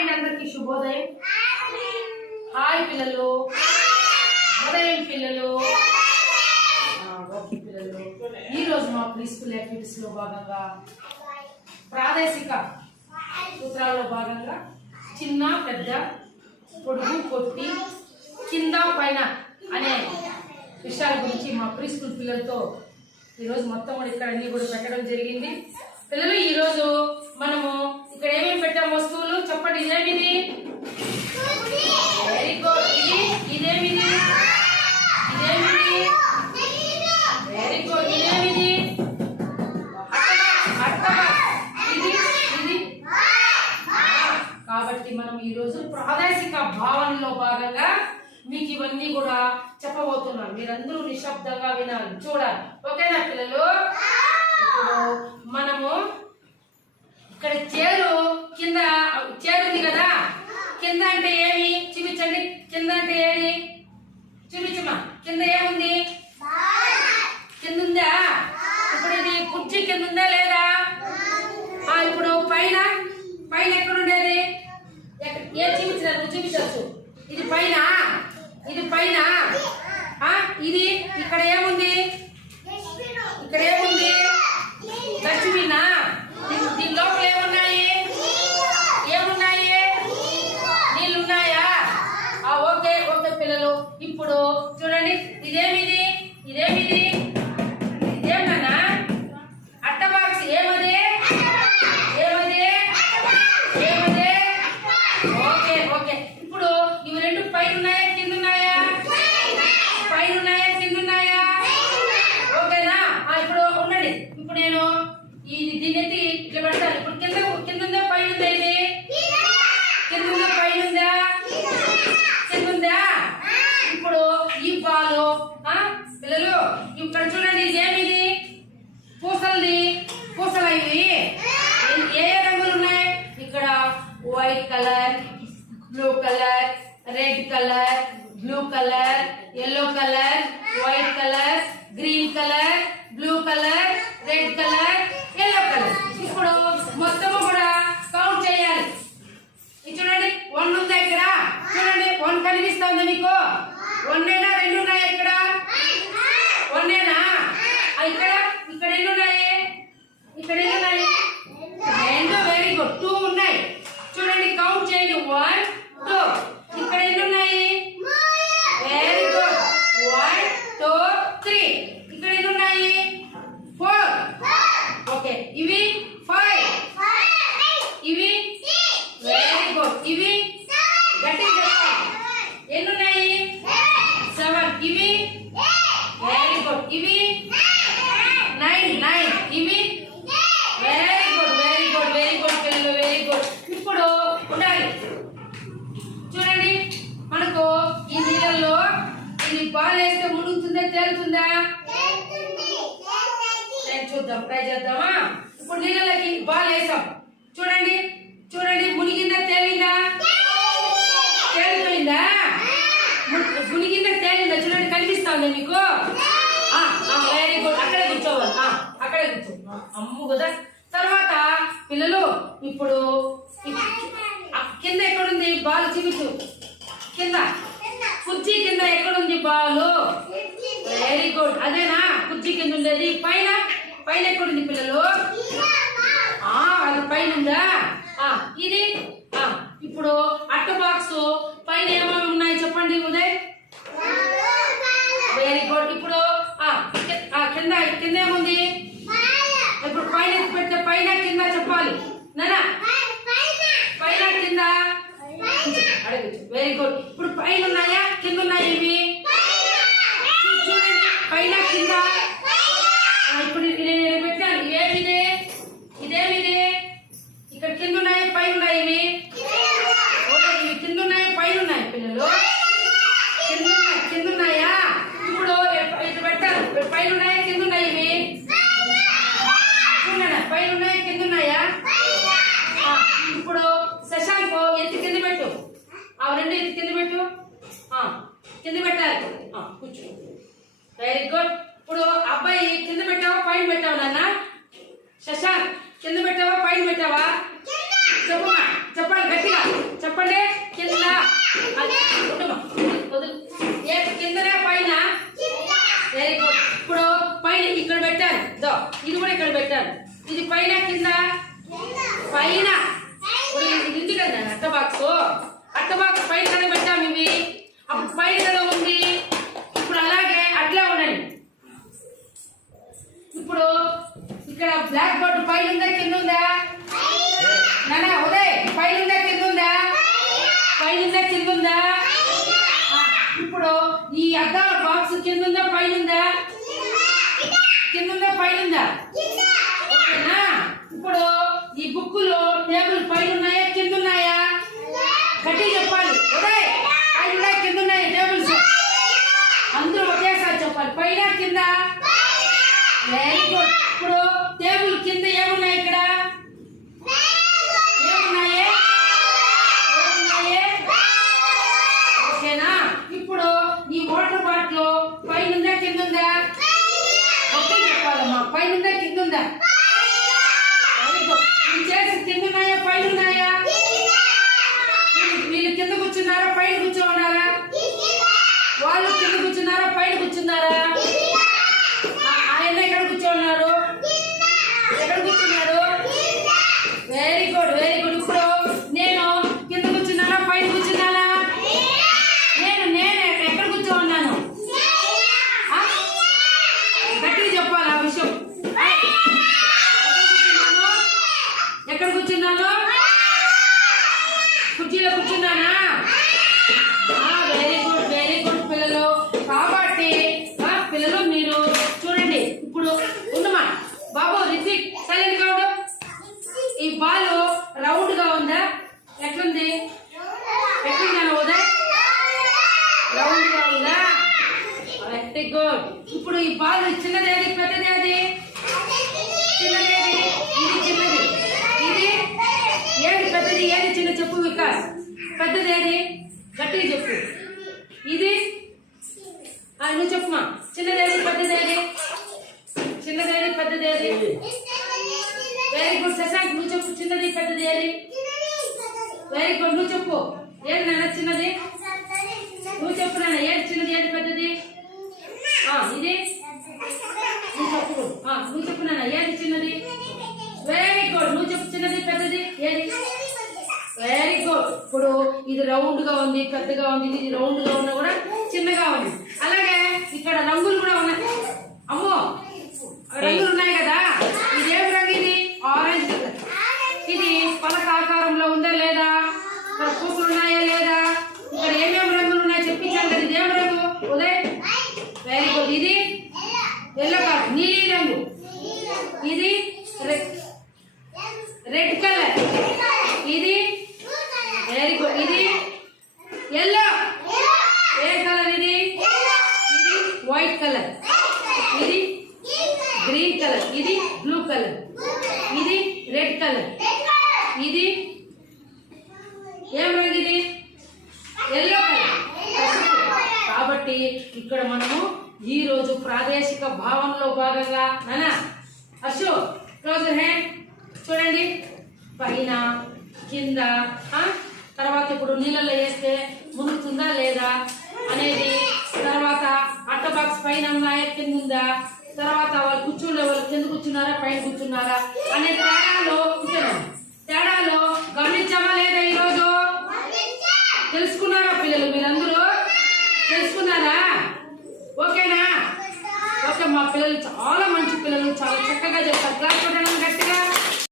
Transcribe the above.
And అందరికి శుభోదయం. Hi పిల్లలు. ఉదయం పిల్లలు. పిల్లలు. ఈ రోజు మా ప్రీ స్కూల్ యాక్టివిటీస్లో భాగంగా ప్రాదేశిక సూత్రాల్లో భాగంగా చిన్న పెద్ద పొడుగు కొట్టి కింద పైన అనే విషయాల గురించి మా ప్రీ స్కూల్ పిల్లలతో ఈరోజు మొత్తం కూడా ఇక్కడ అన్ని కూడా పెట్టడం జరిగింది. పిల్లలు ఈరోజు మనము ఇక్కడ ఏమేమి పెట్టాం వస్తువులు? చెప్పండి ఇదేమిది? వెరీ గుడ్ ఇది ఇదేమిది? ఇదేమిది? Very good ఇదేమిది? ఇది కాబట్టి మనం ఈ రోజు ప్రాదేశిక భావనలో భాగంగా మీకు ఇవన్నీ కూడా చెప్పబోతున్నాం. మీరందరూ నిశ్శబ్దంగా వినాలి. చూడాలి. ఓకేనా పిల్లలు? ఇప్పుడు మనము ఇక్కడ చేరు కింద చేరు ఉంది కదా? కింద అంటే ఏమి? చూపించండి. కింద అంటే ఏది? చూపించమ్మా కింద ఏముంది? కింద ఉందా ఇప్పుడు ఇది కుర్చీ కింద ఉందా లేదా? ఆ, ఇప్పుడు పైన పైన ఎక్కడ? ఉండేది ఎక్కడ- ఏ చూపించవచ్చు. ఇది పైన. ఇది పైన. ఆ, ఇది ఇక్కడ ఏముంది? ఇక్కడ ఏముంది? admirar కింద ఉందా ఇప్పుడు ఈ బాలు ఆ, పిల్లలు ఇక్కడ చూడండి ఇది ఏమిది? పూసలది. పూసలు ఇవి? ఏ ఏ రంగులు ఉన్నాయి? ఇక్కడ white colour blue colour red colour blue colour yellow colour வந்துக்கோ ஒன்னுன்னா చేస్తుందా చూద్దాం ట్రై చేద్దామా? ఇప్పుడు నీళ్ళకి బాల్ వేసాం. చూడండి చూడండి మునిగిందా తేలిందా? తేలిపోయిందా? మునిగిందా తేలిందా? చూడండి కనిపిస్తుందా మీకు? వెరీ గుడ్ అక్కడే కూర్చోవాలి. అక్కడే కూర్చో. అమ్ము కదా. తర్వాత పిల్లలు ఇప్పుడు కింద ఎక్కడుంది బాల్? చూపించు. కింద. కుర్చీ కింద ఎక్కడుంది బాలు? వెరీ గుడ్ అదేనా? కుర్చీ కింద ఉండేది. పైన? పైన ఎక్కడుంది పిల్లలు? అది పైన ఉందా? ఇది? ఇప్పుడు అట్ట బాక్స్ పైన ఏమేమి ఉన్నాయి చెప్పండి ఉదయ్ వెరీ గుడ్ ఇప్పుడు ఆ కి- ఆ, కింద కింద ఏముంది ఇప్పుడు పైన పెట్టే పైన కింద చెప్పాలి నానా పైన కింద అడగచ్చు వెరీ గుడ్ ఇప్పుడు పైన ఉన్నాయా కింద ఉన్నాయి ఇవి చూ- చూడండి పైన కింద ఆ, ఇప్పుడు ఇది నేను పెట్టాను ఏమిది ఇదేమిది ఇక్కడ కింద ఉన్నాయి పైన ఉన్నాయి ఇవి ఓకే ఇవి కింద ఉన్నాయి పైన ఉన్నాయి పిల్లలు కింద ఉన్నాయి కింద ఉన్నాయా ఇప్పుడు ఎ- ఇటు పెట్టాను పైన ఉన్నాయా కింద ఉన్నాయి ఇవి చూడండి పైన ఉన్నాయా కింద ఉన్నాయా ఆ, ఇప్పుడు శశాంక్ ఎత్తి కింద పెట్టు ఆ రెండు ఎత్తి కింద పెట్టు ఆ, కింద పెట్టాలి ఆ, కూర్చో వెరీ గుడ్ ఇప్పుడు అబ్బాయి కింద పెట్టావా పైన పెట్టావా నాన్న? శశాంక్ కింద పెట్టావా? పైన పెట్టావా? చెప్పమ్మా చెప్పాలి గట్టిగా. చెప్పండి కింద. ఏ కిందనే పైన? వెరీ గుడ్ ఇప్పుడు పైన ఇక్కడ పెట్టాను. ఇదో ఇది కూడా ఇక్కడ పెట్టాను. ఇది పైన కింద? పైన. ఇది ఉంది కదా అట్ట బాక్స్ అట్ట బాక్స్ పైన కదా పెట్టాము ఇవి. అప్పుడు పైన కదా ఉంది ఇప్పుడు అలాగే అట్లే ఉండండి ఇప్పుడు ఇక్కడ బ్లాక్ బోర్డ్ పైన ఉందా కింద ఉందా? నానా ఉదయ్ పైన ఉందా కింద ఉందా? పైన ఉందా కింద ఉందా? ఇప్పుడు ఈ అద్దాల బాక్స్ కింద ఉందా పైన ఉందా? కింద ఉందా పైన ఉందా? ఓకేనా? ఇప్పుడు ఈ బుక్కులో టేబుల్ పైన ఉన్నాయా గట్టి చెప్పాలి ఉదయ్ పైన ఉన్నాయా కింద ఉన్నాయా టేబుల్స్ అందరూ ఒకేసారి చెప్పాలి పైన కింద వెరీ గుడ్ ఇప్పుడు టేబుల్ కింద ఏమున్నాయి ఇక్కడ ఏమున్నాయి ఏమున్నాయి ఓకేనా ఇప్పుడు ఈ వాటర్ బాటిల్ పైన ఉందా కింద ఉందా ఒకటే చెప్పాలమ్మా పైన ఉందా కింద ఉందా చేసి కింద ఉన్నాయా పైన ఉన్నాయా వీళ్ళు- కింద కూర్చున్నారా? పైన కూర్చోన్నారా వాళ్ళు కింద కూర్చున్నారా? పైన కూర్చున్నారా? ఆయన ఎక్కడ కూర్చోన్నారు ఎక్కడ కూర్చున్నారు వెరీ గుడ్ వెరీ గుడ్ ఇప్పుడు నేను కింద కూర్చున్నానా పైన కూర్చున్నానా నేను నేను ఎక్కడ కూర్చోన్నాను ఆ? గట్టిగా చెప్పాలి ఆ విషయం ఎక్కడ కూర్చున్నాను కుర్చీలో కూర్చున్నానా వెరీ గుడ్ వెరీ గుడ్ పిల్లలు కాబట్టి ఆ, పిల్లలు మీరు చూడండి ఇప్పుడు ఉండమా బాబు రితిక్ సైలెంట్గా ఉండు. ఈ బాల్ రౌండ్గా ఉందా? ఎట్లుంది? ఎట్లుంది ఉదయ్ రౌండ్గా ఉందా వెరీ గుడ్ ఇప్పుడు ఈ బాల్ చిన్నదేది పెద్దది చిన్నదేది ఇది చిన్నది ఇది ఏది పెద్దది ఏది చిన్న చెప్పు వికాస్ పెద్దది ఏది గట్టిగా చెప్పు ఇది ఆ, నువ్వు చెప్పుమా చిన్నదేది పెద్దదేది చిన్నదేది పెద్దదేది వెరీ గుడ్ శశాంక్ నువ్వు చెప్పు చిన్నది పెద్దది ఏది వెరీ గుడ్ నువ్వు చెప్పు. ఏది నాన్న చిన్నది? నువ్వు చెప్పు నాన్న ఏది చిన్నది ఏది పెద్దది? ఇది? నువ్వు చెప్పు. నువ్వు చెప్పు నాన్న ఏది చిన్నది? వెరీ గుడ్ నువ్వు చెప్పు చిన్నది పెద్దది ఏది వెరీ గుడ్ ఇప్పుడు ఇది రౌండ్గా ఉంది పెద్దగా ఉంది ఇది రౌండ్గా ఉన్నా కూడా చిన్నగా ఉంది. అలాగే ఇక్కడ రంగులు కూడా ఉన్నాయి. అమ్మో రంగులు ఉన్నాయి కదా? ఇది ఏం రంగు ఇది? ఆరెంజ్ ఇది పలక ఆకారంలో ఉందా లేదా? ఇక్కడ ఉన్నాయా లేదా? ఇక్కడ ఏమేమి రంగులు ఉన్నాయి చెప్పించాను కదా ఇది రంగు? ఉదయ్? వెరీ గుడ్ ఇది? ఎల్లో కలర్ నీలి రంగు. ఇది? రెడ్ రెడ్ కలర్ ఇది? వెరీ గుడ్ ఇది? ఎల్లో ఏ కలర్ ఇది? ఇది? వైట్ కలర్ ఇది గ్రీన్ కలర్ ఇది బ్లూ కలర్ ఇది రెడ్ కలర్ ఇది ఏం రంగు ఇది ఎల్లో కలర్ కాబట్టి ఇక్కడ మనము ఈ రోజు భావనలో భాగంగా నానా అశోక్ క్లోజ్ హ్యాండ్ చూడండి. పైన కింద తర్వాత ఇప్పుడు నీళ్ళలో వేస్తే మునుగుతుందా లేదా అనేది తర్వాత అట్ట బాక్స్ పైన ఉన్నాయా కింద ఉందా తర్వాత వాళ్ళు కూర్చుండే వాళ్ళు కింద కూర్చున్నారా పైన కూర్చున్నారా అనే తేడాలో కూర్చోండి తేడాలో గమనించామా లేదా ఈరోజు? తెలుసుకున్నారా పిల్లలు మీరందరూ? తెలుసుకున్నారా? ఓకేనా? మా పిల్లలు చాలా మంచి పిల్లలు చాలా చక్కగా చెప్తారు క్లాస్ కొట్టడం గట్టిగా